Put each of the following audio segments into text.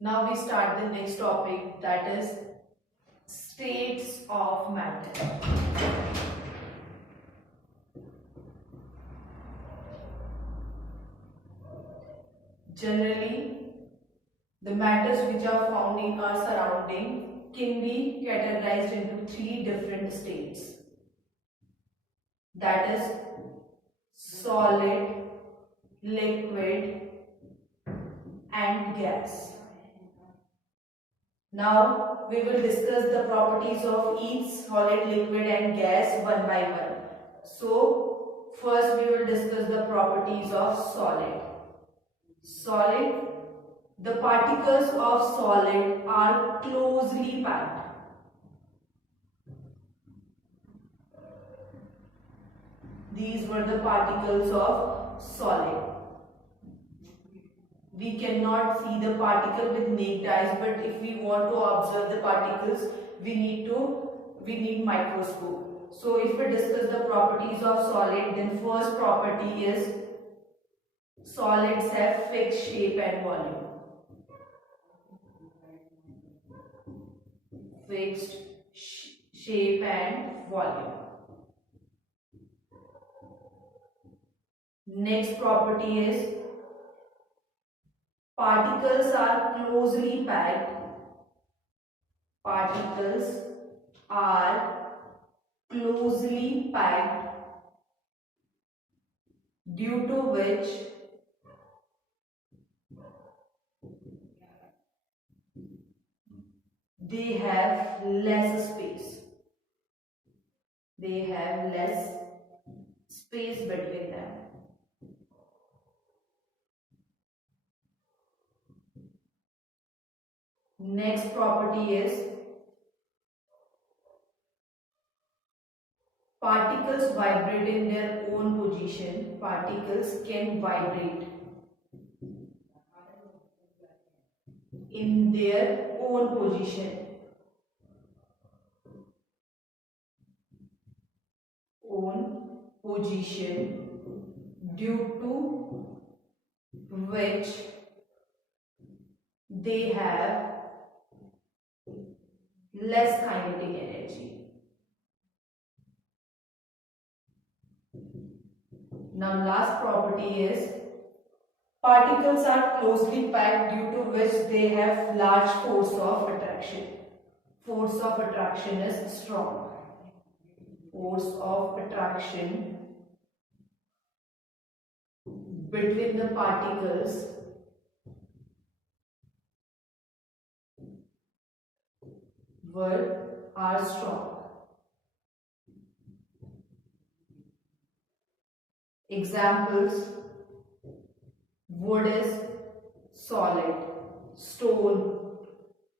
Now we start the next topic, that is states of matter. Generally, the matters which are found in our surrounding can be categorized into three different states. That is solid, liquid, and gas. Now we will discuss the properties of each solid, liquid and gas one by one. So first we will discuss the properties of solid. Solid, the particles of solid are closely packed. These were the particles of solid. We cannot see the particle with naked eyes, but if we want to observe the particles, we need microscope. So if we discuss the properties of solid, then first property is solids have fixed shape and volume. Fixed shape and volume. Next property is particles are closely packed. Particles are closely packed, due to which they have less space. They have less space between them. Next property is particles vibrate in their own position. Particles can vibrate in their own position. Due to which they have less kinetic energy. Now last property is particles are closely packed, due to which they have large force of attraction. Force of attraction is strong. Force of attraction between the particles are strong. Examples: wood is solid, stone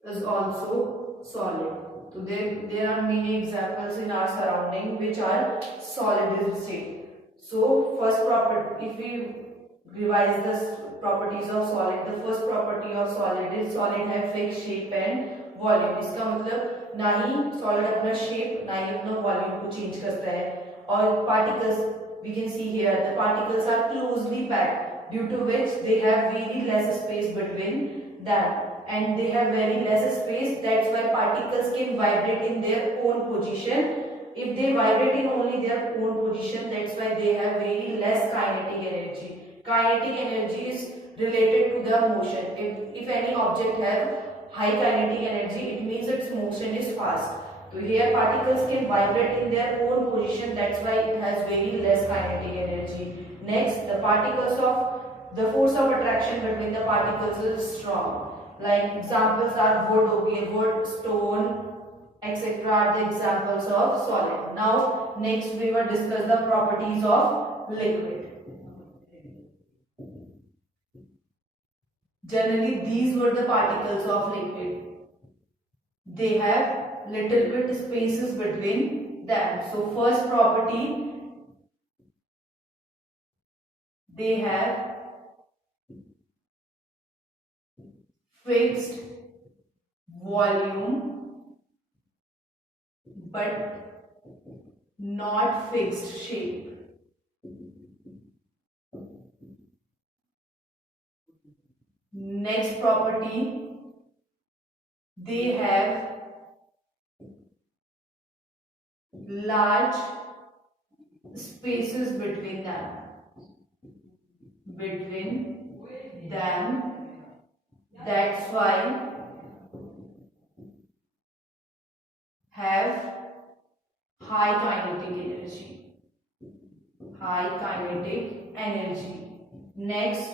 is also solid. So there are many examples in our surrounding which are solid in state. So first property, if we revise the properties of solid, the first property of solid is solid have fixed shape and volume. इसका मतलब ना ही solid अपना shape ना ही अपना volume को change करता है. और particles, we can see here the particles are closely packed, due to which they have very less space between them, and they have very less space. That's why particles can vibrate in their own position. If they vibrate in only their own position, that's why they have very less kinetic energy. Kinetic energy is related to the motion. If any object have high kinetic energy, it means its motion is fast. So here particles can vibrate in their own position, that's why it has very less kinetic energy. Next, the force of attraction between the particles is strong. Like examples are wood, stone, etc. are the examples of solid. Now next we will discuss the properties of liquid. Generally, these were the particles of liquid. They have little bit spaces between them. So first property, they have fixed volume but not fixed shape. Next property, they have large spaces between them. That's why have high kinetic energy. Next,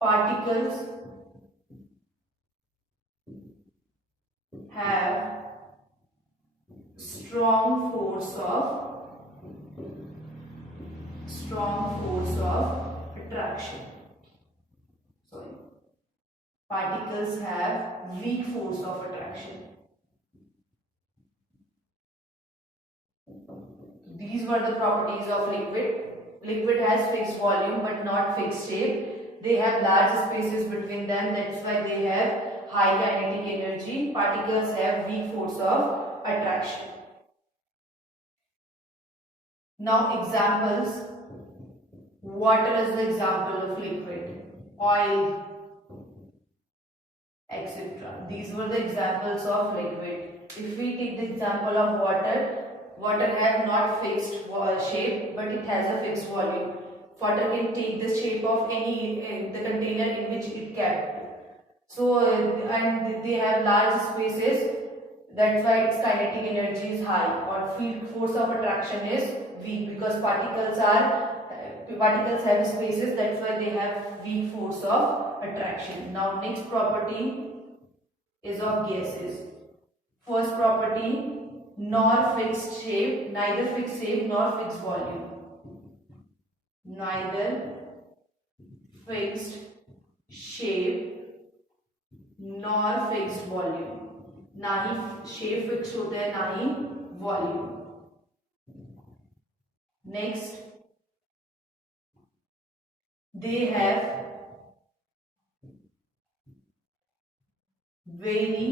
particles have strong force of attraction. Sorry. Particles have weak force of attraction. These were the properties of liquid. Liquid has fixed volume but not fixed shape. They have large spaces between them. That's why they have high kinetic energy. Particles have weak force of attraction. Now examples. Water is the example of liquid. Oil, etc. These were the examples of liquid. If we take the example of water, water has not fixed shape but it has a fixed volume. Water can take the shape of any the container in which it kept. So and they have large spaces. That's why its kinetic energy is high, or field force of attraction is weak, because particles have spaces. That's why they have weak force of attraction. Now next property is of gases. First property, neither fixed shape nor fixed volume. Neither fixed shape nor fixed volume. ना ही shape fix होता है, ना ही volume. Next, they have very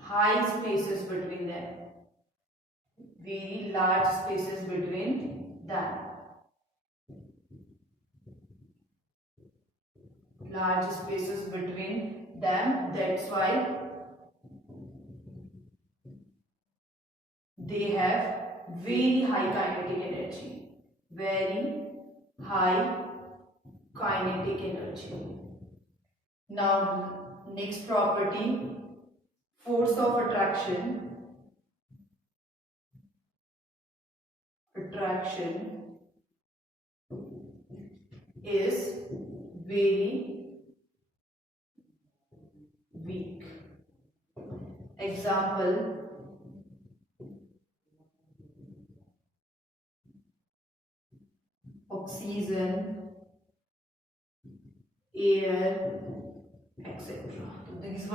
high spaces between them, very large spaces between them. Large spaces between them, that's why they have very high kinetic energy. Very high kinetic energy. Now next property, force of attraction. Attraction is very weak. Example, oxygen, air, etc. These were